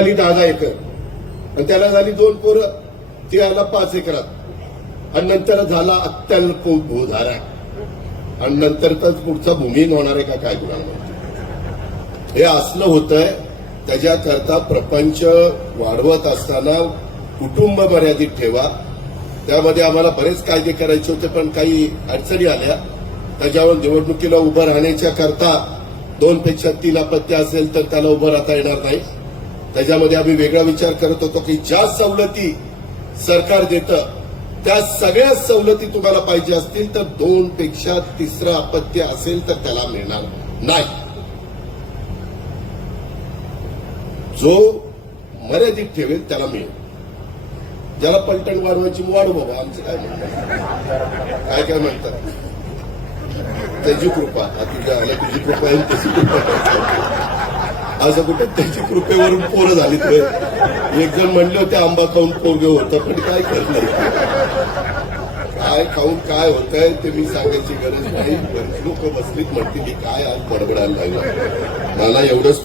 झाली 10 एकर आणि त्याला झाली 2 पोरं, ती आला 5 एकरात आणि नंतर झाला अत्यल्प भूधारा आणि नंतर तर पुढचा भूमिहीन होणार आहे का काय गुन्हा. हे असलं होतंय. त्याच्याकरता प्रपंच वाढवत असताना कुटुंब मर्यादित ठेवा. त्यामध्ये आम्हाला बरेच कायदे करायचे होते पण काही अडचणी आल्या. त्याच्यावर निवडणुकीला उभं राहण्याच्या करता 2 पेक्षा 3 अपत्य असेल तर त्याला उभं राहता येणार नाही. त्याच्यामध्ये आम्ही वेगळा विचार करत होतो की ज्या सवलती सरकार देतं त्या सगळ्या सवलती तुम्हाला पाहिजे असतील तर 2 पेक्षा 3रं अपत्य असेल तर त्याला मिळणार नाही. जो मर्यादित ठेवेल त्याला मिळेल. ज्याला पलटण वाढवायची वाढू बाबा, आमचं काय म्हणतात काय काय म्हणतात त्याची कृपा. तुझ्या आल्या तुझी कृपा आहे त्याची कृपा. असं कुठं त्याची कृपेवरून पोरं झाली तर एक जण म्हणले होते आंबा खाऊन पोरगे होतं पण काय करणार. काय खाऊन काय होतंय ते मी सांगायची गरज नाही. लोक बसलीत म्हणतील की काय आज बडबडायला लागलं. मला एवढंच